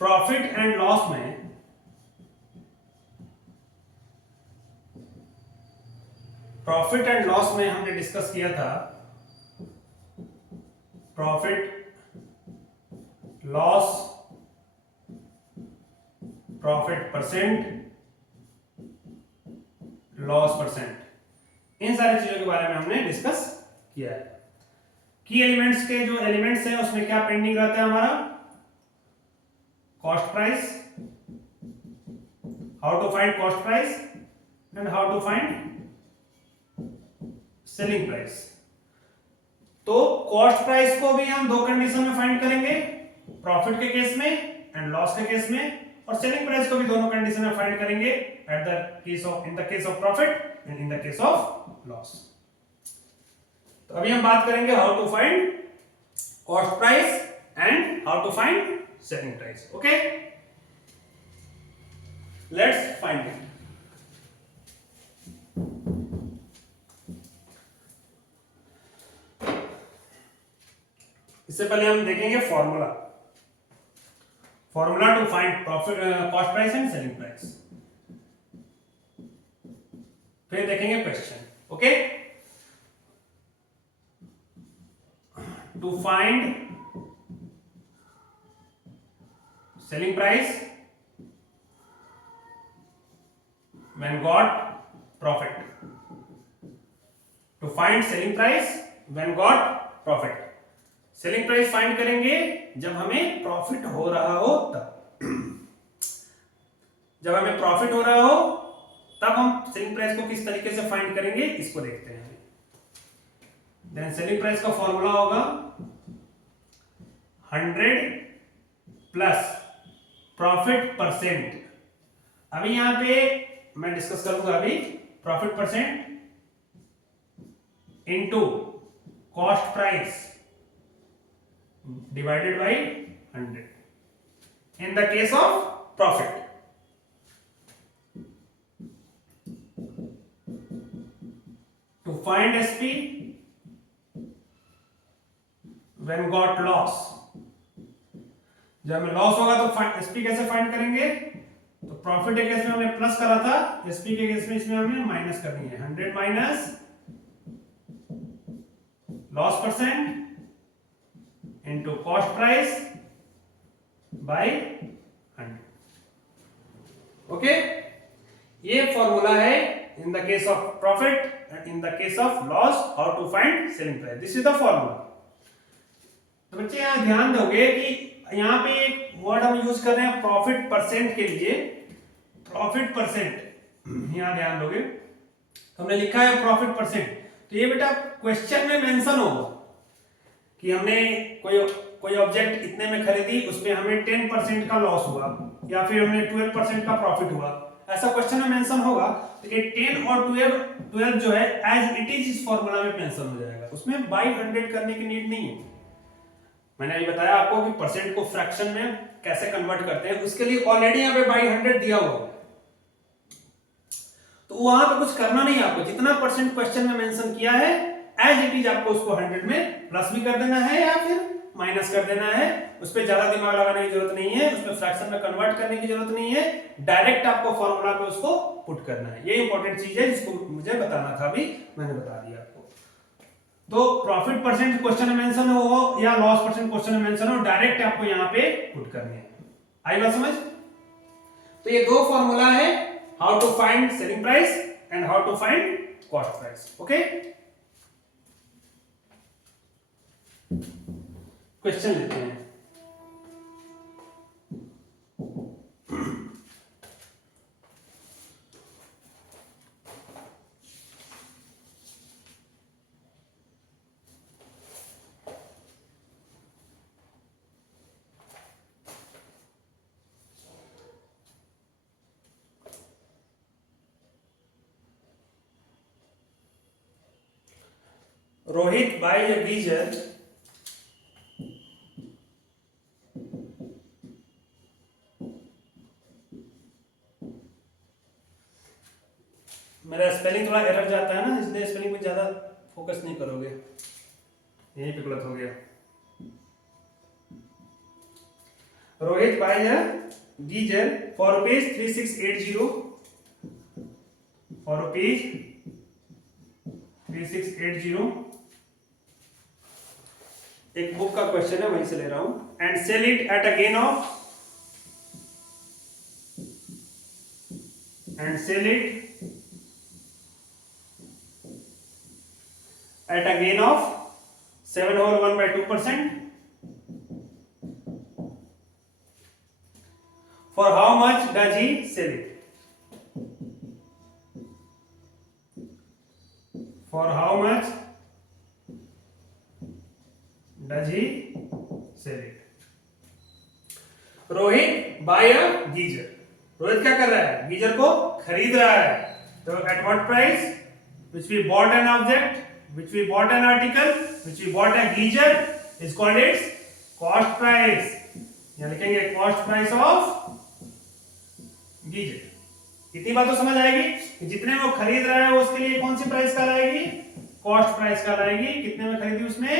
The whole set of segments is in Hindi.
प्रॉफिट एंड लॉस में हमने डिस्कस किया था profit loss, profit percent, loss percent, इन सारी चीजों के बारे में हमने डिस्कस किया है। की एलिमेंट्स के जो एलिमेंट्स हैं उसमें क्या पेंडिंग रहता है हमारा? Cost price, how to find cost price and how to find selling price. तो कॉस्ट प्राइस को भी हम दो कंडीशन में फाइंड करेंगे, प्रॉफिट के केस में एंड लॉस के केस में, और सेलिंग प्राइस को भी दोनों कंडीशन में फाइंड करेंगे in the case of profit and in the case of loss. तो अभी हम बात करेंगे how to find cost price and how to find selling price. Okay, let's find it. इससे पहले हम देखेंगे formula to find profit, cost price and selling price, फिर देखेंगे question. Okay, to find selling price when got profit, to find selling price when got profit। Selling price find करेंगे जब हमें प्रॉफिट हो रहा हो तब जब हमें प्रॉफिट हो रहा हो तब हम सेलिंग प्राइस को किस तरीके से फाइंड करेंगे इसको देखते हैं। देन सेलिंग प्राइस का फॉर्मूला होगा 100 प्लस प्रॉफिट परसेंट। अभी यहां पे मैं डिस्कस करूंगा अभी profit percent into cost price divided by 100 in the case of profit. To find SP when got loss, जब हमें लॉस होगा तो एसपी कैसे फाइंड करेंगे? तो प्रॉफिट के केस में हमने प्लस करा था, एसपी के केस में इसमें हमें माइनस करनी है। 100 minus loss percent into cost price by 100। Okay, ये फॉर्मूला है in the case of profit and in the case of loss how to find selling price. This is the formula. तो बच्चे यहां ध्यान दोगे कि यहां पे एक वर्ड हम यूज कर रहे हैं प्रॉफिट परसेंट के लिए, प्रॉफिट परसेंट। यहां ध्यान दोगे हमने लिखा है प्रॉफिट परसेंट, तो ये बेटा क्वेश्चन में मेंशन होगा कि हमने कोई ऑब्जेक्ट इतने में खरीदी, उसमें हमें 10% का लॉस हुआ या फिर हमने 12% का प्रॉफिट हुआ, ऐसा क्वेश्चन में मेंशन होगा। तो ये 10 और 12 जो है एज इट इज इस फॉर्मूला में मेंशन हो जाएगा, उसमें बाय 100 करने की नीड नहीं है। मैंने अभी बताया आपको कि परसेंट को फ्रैक्शन में कैसे कन्वर्ट करते हैं, उसके लिए ऑलरेडी यहां पे बाय 100 दिया हुआ है, तो वहां पे कुछ करना नहीं है आपको। जितना परसेंट क्वेश्चन में मेंशन किया है एज इट इज आपको उसको 100 में प्लस भी कर देना है या फिर माइनस कर देना है। उस पर ज्यादा दिमाग लगाने की जरूरत नहीं है, उसमें फ्रैक्शन में कन्वर्ट करने की जरूरत नहीं है, डायरेक्ट आपको फॉर्मूला पे उसको पुट करना है। ये इंपॉर्टेंट चीज है जिसको मुझे बताना था, अभी मैंने बता दिया आपको। तो प्रॉफिट परसेंट क्वेश्चन में मेंशन हो या लॉस परसेंट क्वेश्चन में मेंशन हो, डायरेक्ट आपको यहां पे पुट करनी है। आई बात समझ? तो ये दो फॉर्मूला है, how to find selling price and how to find cost price. Okay, question लेते हैं। Rohit buys a geyser मेरा स्पेलिंग थोड़ा एरर जाता है ना, इसलिए स्पेलिंग पे ज्यादा फोकस नहीं करोगे, यहीं पे गलत हो गया। Rohit buy a geyser for rupees 3680 for rupees 3680 एक बुक का क्वेश्चन है वहीं से ले रहा हूं and sell it at a gain of and sell it at a gain of 7 whole 1 by 2%. For how much does he sell it? For how much does he sell it? Rohit buy a geyser. Rohit क्या कर रहा है? गीजर को खरीद रहा है. तो at what price? Which we bought an object, which we bought an article, which we bought a geyser is called its cost price. यहाँ लिखेंगे cost price of geyser. इतनी बात तो समझ आएगी कि जितने में वो खरीद रहा है उसके लिए कौन सी प्राइस का लाएगी? कॉस्ट प्राइस का लाएगी. कितने में खरीदी उसने?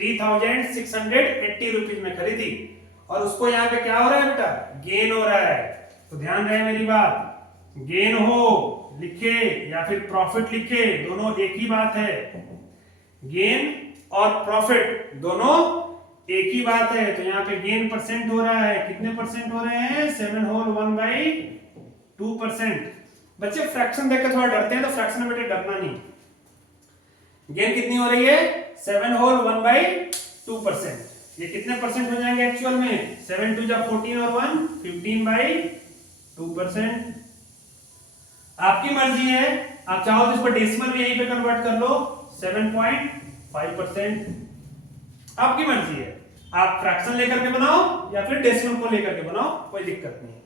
3680 रुपीज में खरीदी और उसको यहाँ पे क्या हो रहा है बेटा? गेन हो रहा है. तो ध्यान रहे मेरी बात, गेन हो लिखे या फिर प्रॉफिट लिखे दोनों एक ही बात है. गेन और प्रॉफिट दोनों एक ही बात है. तो यहाँ पे गेन परसेंट हो रहा है. कितने परसेंट हो रहे हैं? 7 whole 1 by 2%. बच्चे फ्रैक्शन देखकर थोड़ा डरते हैं तो फ्रैक्शन में बेटे डरना नहीं. गेन कितनी हो रही है? 7 whole 1 by 2%. ये कितने परसेंट हो जाएंगे एक्चुअल में? 7 2 जा 14 और 1 15 by 2%. आपकी मर्जी है, आप चाहो तो इसको डेसिमल में यहीं पे कन्वर्ट कर लो 7.5%. आपकी मर्जी है, आप फ्रैक्शन लेकर के बनाओ या फिर डेसिमल को लेकर के बनाओ, कोई दिक्कत नहीं है.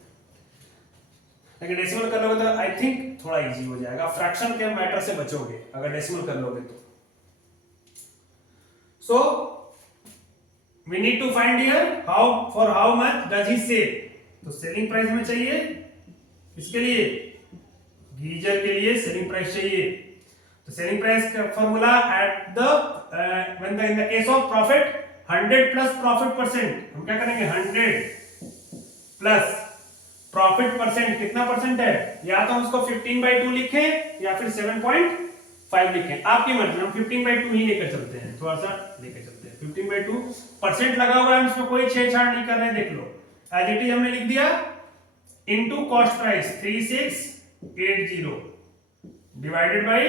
लेकिन डेसिमल कर लोगे तो आई थिंक थोड़ा इजी हो जाएगा. फ्रैक्शन के मैटर से बचोगे अगर डेसिमल कर लोगे तो. So we need to find here how much does he sell. तो सेलिंग प्राइस हमें चाहिए. इसके लिए गीजर के लिए सेलिंग प्राइस चाहिए. तो सेलिंग प्राइस का formula at the when in the case of profit 100 plus profit percent. हम क्या करेंगे? 100 प्लस प्रॉफिट परसेंट. कितना परसेंट है? या तो हम उसको 15/2 लिखें या फिर 7.5 लिखें. आपकी मर्जी. हम 15/2 ही लेकर चलते हैं. थोड़ा सा लेकर चलते हैं. 15/2 परसेंट लगा हुआ है, हम इसमें कोई छेड़छाड़ नहीं कर रहे हैं. देख लो एज इट इज हमने लिख दिया into cost price 3680 divided by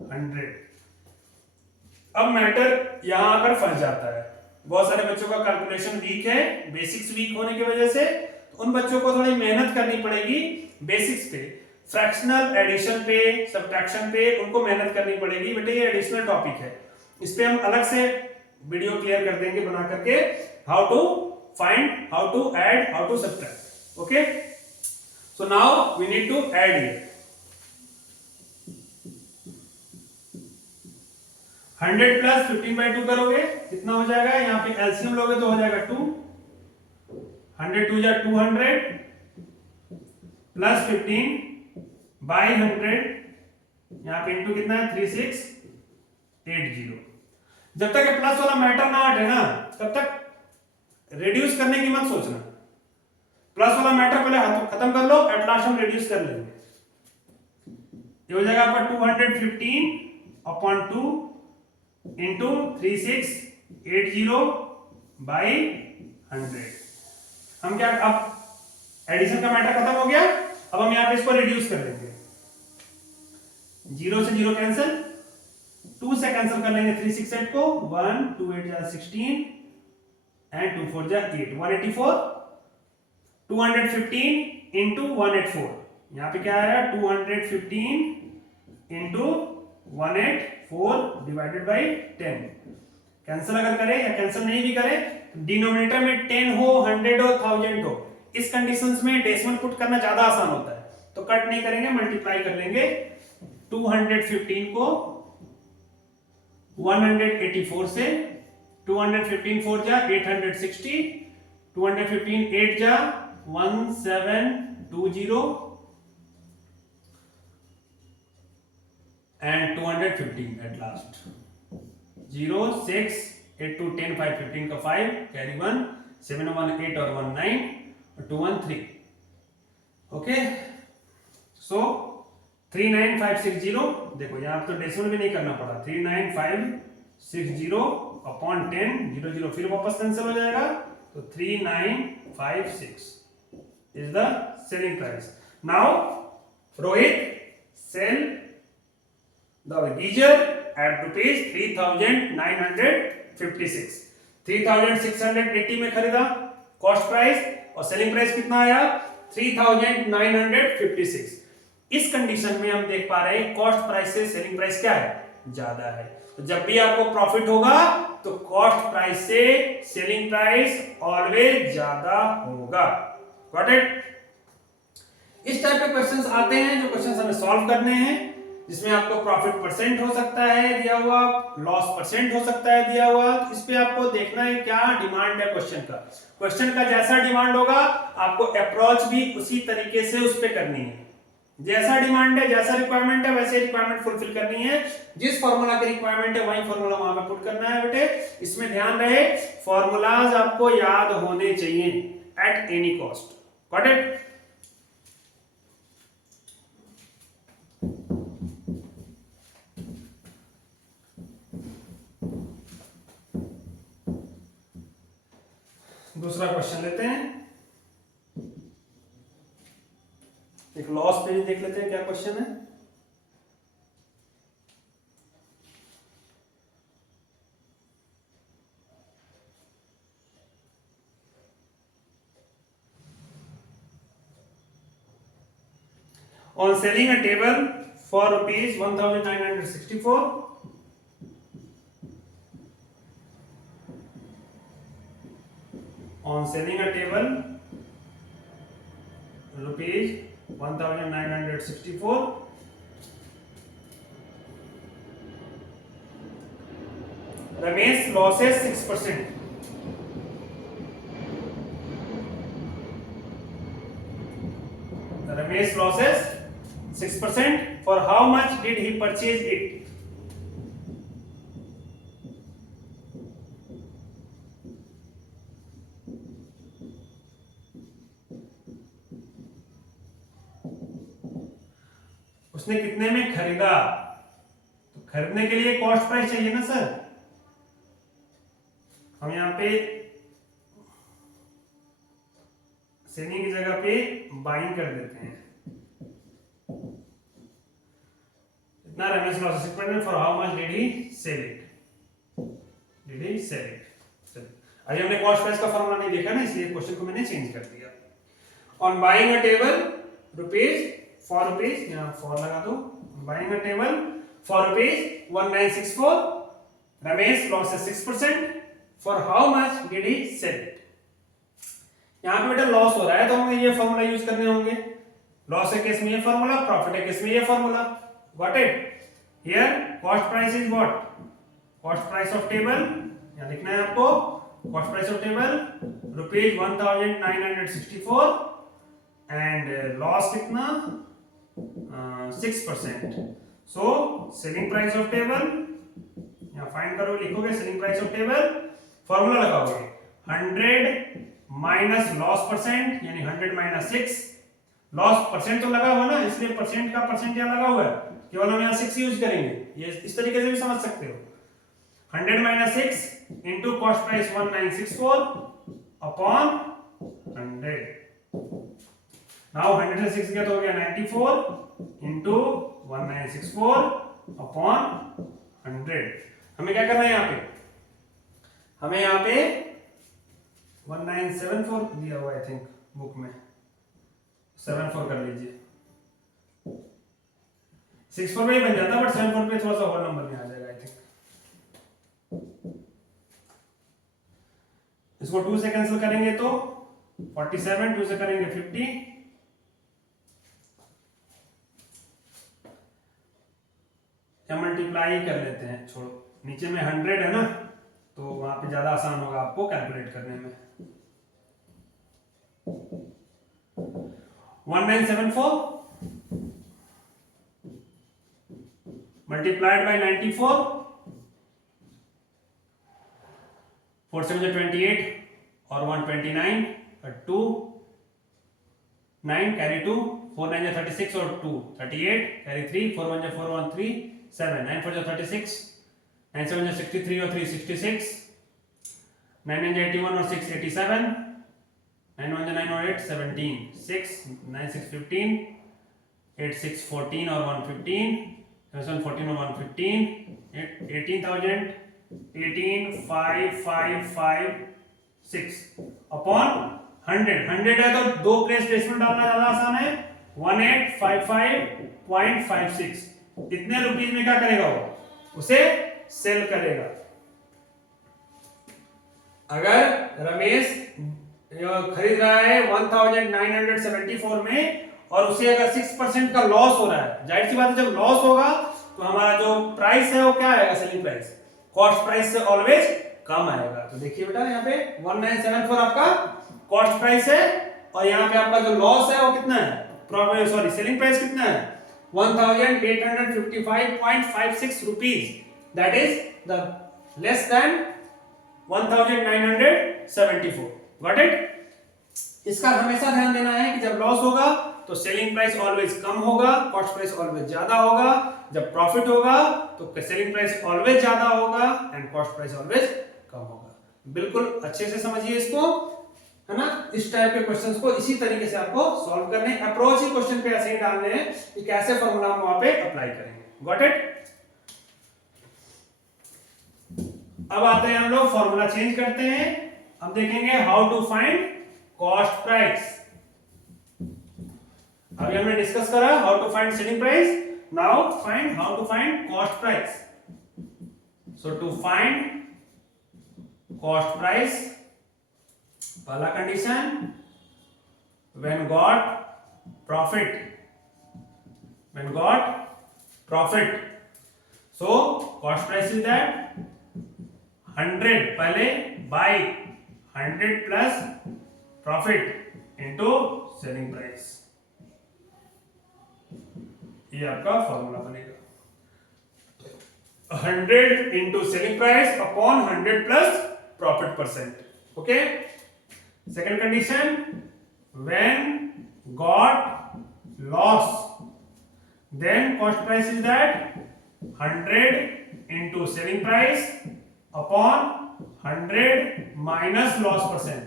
100. अब मैटर यहां आकर फंस जाता है. बहुत सारे बच्चों का कैलकुलेशन वीक है, बेसिक्स वीक होने की वजह से. उन बच्चों को थोड़ी मेहनत करनी पड़ेगी बेसिक्स पे. फ्रैक्शनल एडिशन पे, सब्ट्रैक्शन पे उनको मेहनत करनी पड़ेगी. बेटे ये एडिशनल टॉपिक है, इस पे हम अलग से वीडियो क्लियर कर देंगे बना करके. How to find, how to add, how to subtract. Okay, so now we need to add here. 100 plus 15/2 करोगे कितना हो जाएगा? यहाँ पे एलसीएम लोगे तो हो जाएगा 2. 100 2 जा 200 प्लस 15 by 100. यहाँ पे इंटू कितना है? 3680. जब तक ये प्लस वाला मैटर ना हटे ना तब तक रिड्यूस करने की मत सोचना. प्लस वाला मैटर पहले खत्म कर लो, एट लास्ट हम रिड्यूस कर लेंगे. ये हो जाएगा आपका 215/2 इंटू 3680 बाई 100. हम क्या, अब एडिशन का मैटर खत्म हो गया. अब हम यहां पे इसको रिड्यूस कर लेंगे. 0 से 0 कैंसिल, 2 से कैंसिल कर लेंगे 368 को. 1 2 8 जा 16 and 2 4 जा 8. 184. 215 into 184. यहाँ पे क्या आया? 215 into 184 divided by 10. कैंसिल अगर करें या कैंसिल नहीं भी करें, डिनोमिनेटर में 10 हो, 100 हो, 1000 हो, इस कंडीशंस में डेसिमल पुट करना ज्यादा आसान होता है. तो कट नहीं करेंगे, मल्टीप्लाई कर लेंगे. 215 को 184 से. 215 4 जा 860. 215 8 जा 1720 and 215 at last. 0 6 8 2 10 5 15 का 5 कैरी 1 718 और 19 213. ओके, सो 39560, देखो यहाँ तो डेसिमल भी नहीं करना पड़ा, 39560 अपॉन 10, 00 फिर वापस कैंसिल हो जाएगा, तो 3956 is the selling price. Now Rohit sell the geyser at rupees 3956. 3680 में खरीदा कॉस्ट प्राइस, और सेलिंग प्राइस कितना आया 3956. इस कंडीशन में हम देख पा रहे हैं कॉस्ट प्राइस से सेलिंग प्राइस क्या है, ज्यादा है. तो जब भी आपको प्रॉफिट होगा तो कॉस्ट प्राइस से सेलिंग प्राइस ऑलवेज ज्यादा होगा. Got it? इस टाइप के क्वेश्चंस आते हैं जो क्वेश्चंस हमें सॉल्व करने हैं, जिसमें आपको प्रॉफिट परसेंट हो सकता है दिया हुआ, लॉस परसेंट हो सकता है दिया हुआ. इस पे आपको देखना है क्या डिमांड है क्वेश्चन का. क्वेश्चन का जैसा डिमांड होगा आपको अप्रोच भी उसी तरीके से उस पे करनी है. जैसा डिमांड है, जैसा रिक्वायरमेंट है, वैसे रिक्वायरमेंट फुलफिल करनी है. जिस फार्मूला की रिक्वायरमेंट है वही फार्मूला वहां पे पुट करना है बेटे. इसमें ध्यान रहे फार्मूलाज आपको याद होने चाहिए at any cost. Got it? दूसरा क्वेश्चन लेते हैं, एक लॉस पेज देख लेते हैं क्या क्वेश्चन है. On selling a table for rupees 1964, on selling a table rupees 1964, Ramesh losses 6%. Ramesh losses 6%. For how much did he purchase it? उसने कितने में खरीदा? तो खरीदने के लिए कॉस्ट प्राइस चाहिए ना सर. हम यहाँ पे सेलिंग की जगह पे बाइंग कर देते हैं. इतना Ramesh loss 6%. For how much did he sell it? अभी हमने कॉस्ट प्राइस का फॉर्मूला नहीं देखा ना, इसलिए क्वेश्चन को मैंने चेंज कर दिया. On buying a table for rupees, यहाँ फॉर लगा दो. Buying a table for rupees 1964, Ramesh loss 6%. For how much did he sell it? यहाँ पे बेटा लॉस हो रहा है तो हमें ये फॉर्मूला यूज करने होंगे. लॉस है केस में ये फॉर्मूला, प्रॉफिट है केस में ये formula. Got it? Here cost price is what? Cost price of table, यहाँ लिखना है आपको. Cost price of table rupees 1964 and loss कितना 6%. So selling price of table, यहाँ फाइंड करो, लिखोगे selling price of table, formula लगाओगे 100 माइनस लॉस परसेंट, यानी 100 माइनस 6. लॉस परसेंट तो लगा हुआ ना, इसलिए परसेंट का परसेंट यहाँ लगा हुआ है, केवल हम यहाँ 6 यूज करेंगे. ये इस तरीके से भी समझ सकते हो. 100 minus 6 into cost price 1964 upon 100. Now 100 से 6 गया तो हो गया 94 इंटू 1964 अपॉन 100. हमें क्या करना है यहाँ पे? हमें यहाँ पे 1974 दिया हुआ आई थिंक बुक में, 74 कर लीजिए. 64 में ही बन जाता, बट 74 पे थोड़ा सा और नंबर में आ जाएगा आई थिंक. इसको 2 से कैंसिल करेंगे तो 47, 2 से करेंगे 50. या मल्टीप्लाई कर लेते हैं, छोड़ो, नीचे में 100 है ना, तो वहां पे ज्यादा आसान होगा आपको कैलकुलेट करने में. 1974 मल्टीप्लाइड बाय 94, 4 से 28 और 129 2 9 कैरी 2 4 9 36 और 2 38 कैरी 3 4 1 4 1 3 7 9 4 36 9 7 63 और 3 66 9 9 81 और 6 87 9 1 9 और 8 17 6 9 6 15 8 6 14 और 1 15 7 14 और 1 15 18,000 18 5 5 5 6 अपॉन 100 है तो दो प्लेस प्लेसमेंट डालना ज्यादा आसान है 1855.56 इतने रुपीज में क्या करेगा वो उसे सेल करेगा। अगर रमेश खरीद रहा है 1974 में और उसे अगर 6% का लॉस हो रहा है, जाहिर सी बात है जब लॉस होगा तो हमारा जो प्राइस है वो क्या आएगा, सेलिंग प्राइस कॉस्ट प्राइस से ऑलवेज कम आएगा। तो देखिए बेटा यहाँ पे 1974 आपका कॉस्ट प्राइस है और यहाँ पे आपका जो लॉस है वो कितना है, सॉरी सेलिंग प्राइस कितना है 1855.56 rupees, that is the less than 1974। Got it. इसका हमेशा ध्यान देना है कि जब लॉस होगा तो सेलिंग प्राइस ऑलवेज कम होगा, कॉस्ट प्राइस ऑलवेज ज्यादा होगा, जब प्रॉफिट होगा तो सेलिंग प्राइस ऑलवेज ज्यादा होगा and cost price always come होगा। बिल्कुल अच्छे से समझिए इसको, है ना। इस टाइप के क्वेश्चंस को इसी तरीके से आपको सॉल्व करने, अप्रोच ही क्वेश्चन पे ऐसे ही डालने हैं कि कैसे फॉर्मूला हम वहां पे अप्लाई करेंगे। Got it. अब आते हैं हम लोग फॉर्मूला चेंज करते हैं, हम देखेंगे how to find cost price. अभी हमने डिस्कस करा how to find selling price, now find how to find cost price. So to find cost price, पहला condition when got profit, so cost price is that 100 पहले by 100 plus profit into selling price, ये आपका फॉर्मूला बनेगा 100 into selling price upon 100 plus profit percent। Okay. Second condition, when got loss, then cost price is that 100 into selling price upon 100 minus loss percent।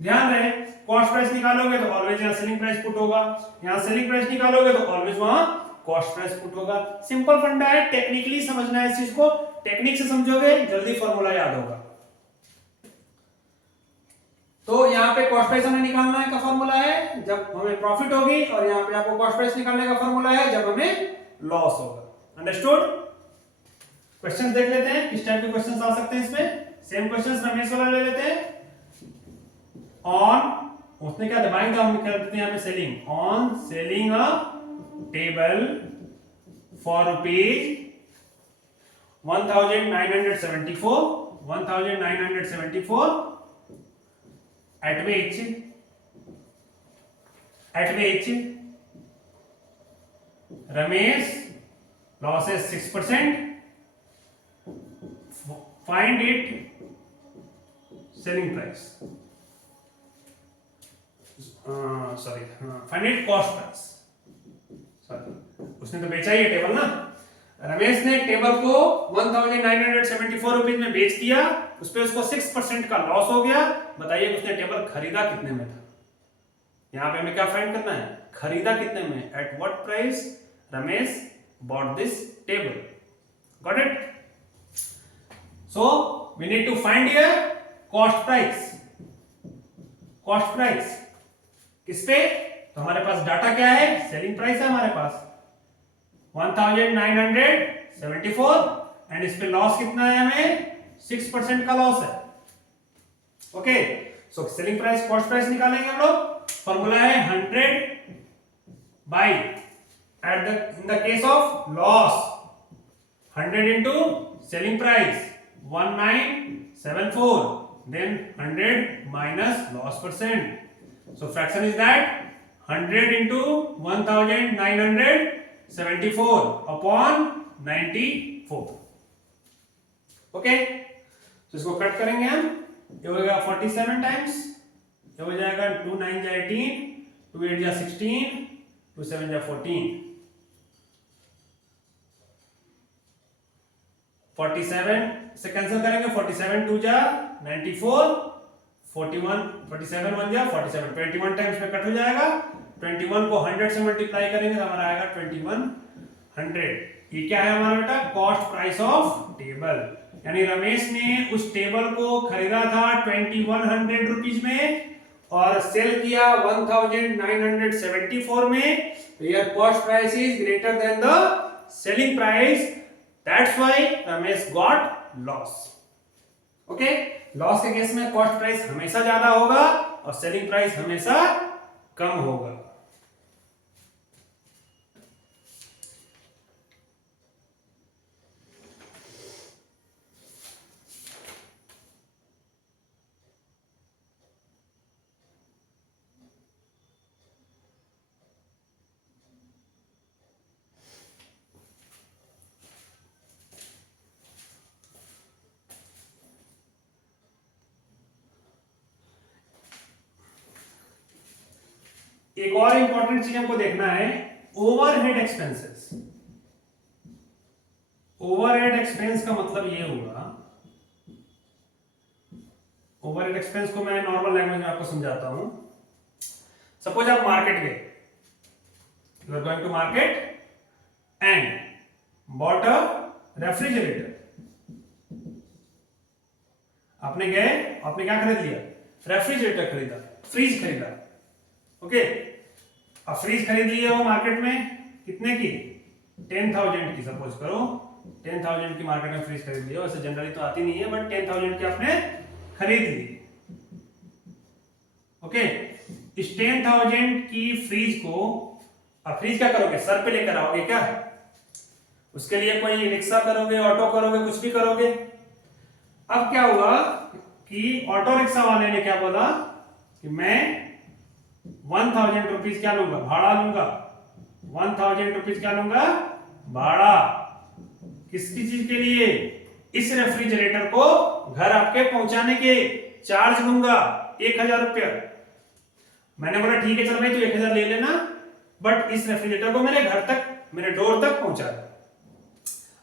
ध्यान रहे कॉस्ट प्राइस निकालोगे तो ऑलवेज यहाँ सेलिंग प्राइस पुट होगा, यहाँ सेलिंग प्राइस निकालोगे तो ऑलवेज वहां कॉस्ट प्राइस पुट होगा। सिंपल फंडा है, टेक्निकली समझना है इस चीज को, टेक्निक से समझोगे जल्दी फॉर्मूला याद होगा। तो यहाँ पे कॉस्ट प्राइस हमें निकालना है का फॉर्मूला है जब हमें प्रॉफिट होगी, और यहाँ पे आपको कॉस्ट प्राइस निकालने का फॉर्मूला है जब हमें लॉस होगा। अंडरस्टूड। क्वेश्चंस देख लेते हैं किस टाइप के क्वेश्चंस आ सकते हैं इसमें। सेम क्वेश्चंस रमेश वाला ले लेते हैं। ऑन, उसने क्या दबाएंगे, हम क्या देते हैं यहाँ पे selling, on selling a table for rupees 1974 at which Ramesh losses 6%, find it selling price, find it cost price, sorry उसने तो बेचा ही है टेबल ना, रमेश ने टेबल को 1974 रुपीज में बेच दिया, उस पे उसको 6% का लॉस हो गया। बताइए उसने टेबल खरीदा कितने में था। यहां पे हमें क्या फाइंड करना है, खरीदा कितने में, at what price Ramesh bought this table. Got it. So we need to find here cost price. Cost price किस पे, तो हमारे पास डाटा क्या है, सेलिंग प्राइस है हमारे पास 1974 एंड इस पे लॉस कितना है, हमें 6% का लॉस है। Okay, so selling price cost price निकालेंगे हम लोग। फॉर्मूला है 100 by in the case of loss 100 into selling price 1974, then 100 minus loss percent. So fraction is that 100 into 1974 upon 94. Okay, तो इसको कट करेंगे हम ये हो जाएगा 47 टाइम्स, ये हो जाएगा 2 9 जा 18, 2 8 जा 16, 2 7 जा 14, 47 से कैंसिल करेंगे, 47 2 जा 94, 41 47 1 जा 47, 21 टाइम्स में कट हो जाएगा। 21 को 100 से मल्टीप्लाई करेंगे तो हमारा आएगा 2100। ये क्या है हमारा बेटा? Cost price of table. यानी रमेश ने उस टेबल को खरीदा था 2100 रुपीज में और सेल किया 1974 में। तो your cost price is greater than the selling price, that's why Ramesh got loss. Okay, loss के केस में कॉस्ट प्राइस हमेशा ज्यादा होगा और सेलिंग प्राइस हमेशा कम होगा। एक और इंपॉर्टेंट चीज हमको देखना है, ओवरहेड एक्सपेंसेस। ओवरहेड एक्सपेंस का मतलब ये हुआ, ओवरहेड एक्सपेंस को मैं नॉर्मल लैंग्वेज में आपको समझाता हूं। सपोज आप मार्केट गए, you are going to market and bought a refrigerator. आपने गए, आपने क्या खरीद लिया? रेफ्रिजरेटर खरीदा, फ्रीज खरीदा। ओके, अब फ्रीज खरीद लिए हो मार्केट में, कितने की? 10,000 की। सपोज करो 10,000 की मार्केट में फ्रीज खरीद लिया, वैसे जनरली तो आती नहीं है, बट 10,000 की आपने खरीद ली। ओके, इस 10,000 की फ्रीज को अब फ्रीज क्या करोगे? सर पे लेकर आओगे क्या? उसके लिए कोई रिक्शा करोगे, ऑटो करोगे, कुछ भी करोगे। अब क्या हुआ कि ऑटो रिक्शा वाले ने क्या बोला कि मैं 1000 रुपीज क्या लूंगा? भाड़ा लूंगा। 1000 रुपीज क्या लूंगा? भाड़ा। किसकी चीज के लिए? इस रेफ्रिजरेटर को घर आपके पहुंचाने के चार्ज लूंगा 1000 रुपया। मैंने बोला ठीक है चल भाई तू 1000 ले लेना, बट इस रेफ्रिजरेटर को मेरे घर तक, मेरे डोर तक पहुंचा दे।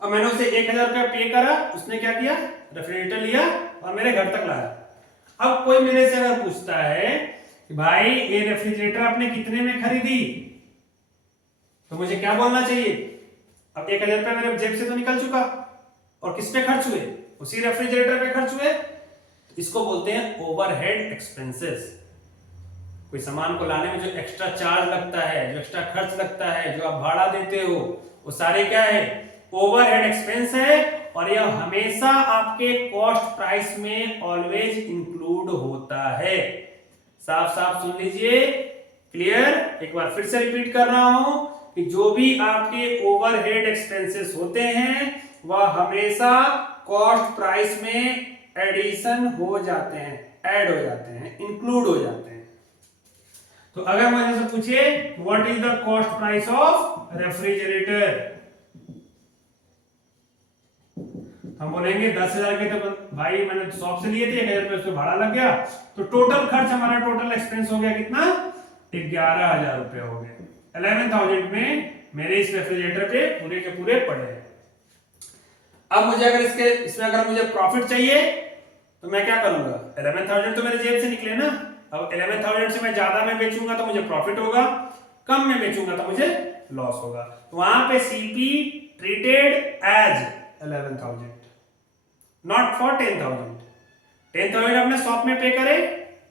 अब मैंने उसे 1000 रुपया पे करा, उसने क्या किया? रेफ्रिजरेटर लिया और मेरे घर तक लाया। अब कोई मेरे से अगर पूछता है कि भाई ये रेफ्रिजरेटर आपने कितने में खरीदी, तो मुझे क्या बोलना चाहिए? अब 1000 रुपया मेरे जेब से तो निकल चुका, और किस पे खर्च हुए? उसी रेफ्रिजरेटर पे खर्च हुए। इसको बोलते हैं ओवरहेड एक्सपेंसेस। कोई सामान को लाने में जो एक्स्ट्रा चार्ज लगता है, जो एक्स्ट्रा खर्च लगता है, जो आप भाड़ा देते हो, वो सारे क्या है? ओवरहेड एक्सपेंस है। और यह हमेशा आपके कॉस्ट प्राइस में ऑलवेज इंक्लूड होता है। साफ साफ सुन लीजिए, क्लियर? एक बार फिर से रिपीट कर रहा हूं कि जो भी आपके ओवरहेड एक्सपेंसेस होते हैं वह हमेशा कॉस्ट प्राइस में एडिशन हो जाते हैं, ऐड हो जाते हैं, इंक्लूड हो जाते हैं। तो अगर मुझे से पूछे what is the cost price of refrigerator, हम बोलेंगे 10,000 के। तो भाई मैंने शॉप से लिए थे, 1000 रुपये उसमें भाड़ा लग गया, तो टोटल खर्च हमारा, टोटल एक्सपेंस हो गया कितना? 11,000 रुपये हो गए। 11,000 में मेरे इस रेफ्रिजरेटर पे पूरे के पूरे पड़े हैं। अब मुझे अगर इसमें अगर मुझे प्रॉफिट चाहिए तो मैं क्या करूंगा? 11,000 तो मेरे जेब से निकले ना। अब 11,000 से मैं ज्यादा में बेचूंगा तो मुझे प्रॉफिट होगा, कम में बेचूंगा तो मुझे लॉस होगा। तो वहां पे CP treated as 11,000, not for 10,000। 10,000 आपने शॉप में पे करे,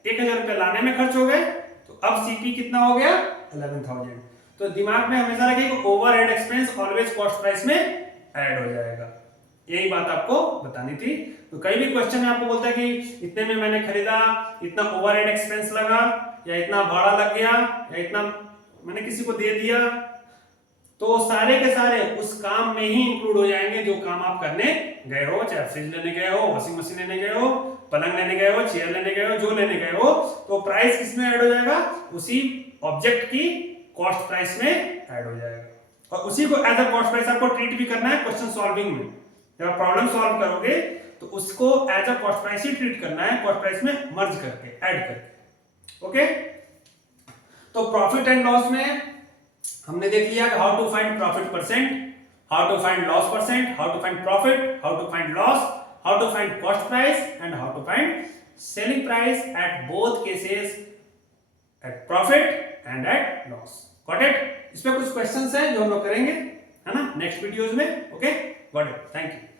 1,000 रुपए लाने में खर्च हो गए, तो अब सीपी कितना हो गया? 11,000। तो दिमाग में हमेशा रखिए कि overhead expense always cost price में ऐड हो जाएगा। यही बात आपको बतानी थी। तो कई भी क्वेश्चन में आपको बोलता है कि इतने में मैंने खरीदा, इतना ओवरहेड एक्सपेंस लगा, या इतना भाड़ा लग गया, या इतना मैंने किसी को दे दिया, तो सारे के सारे उस काम में ही इंक्लूड हो जाएंगे जो काम आप करने गए हो। चाहे फ्रिज लेने गए हो, वॉशिंग मशीन लेने गए हो, पलंग लेने गए हो, चेयर लेने गए हो, जो लेने गए हो, तो प्राइस किसमें ऐड हो जाएगा? उसी ऑब्जेक्ट की कॉस्ट प्राइस में ऐड हो जाएगा। और उसी को एज अ कॉस्ट प्राइस आपको ट्रीट भी करना है क्वेश्चन सॉल्विंग में। जब आप प्रॉब्लम सॉल्व करोगे तो तो उसको एज अ कॉस्ट प्राइस ही ट्रीट करना है, कॉस्ट प्राइस में मर्ज करके, ऐड करके। ओके, तो प्रॉफिट एंड लॉस में हमने देख लिया कि how to find profit percent, how to find loss percent, how to find profit, how to find loss, how to find cost price and how to find selling price at both cases, at profit and at loss. Got it? इस पे कुछ क्वेश्चंस हैं जो हम लोग करेंगे, है ना, नेक्स्ट वीडियोस में। Okay, got it, thank you.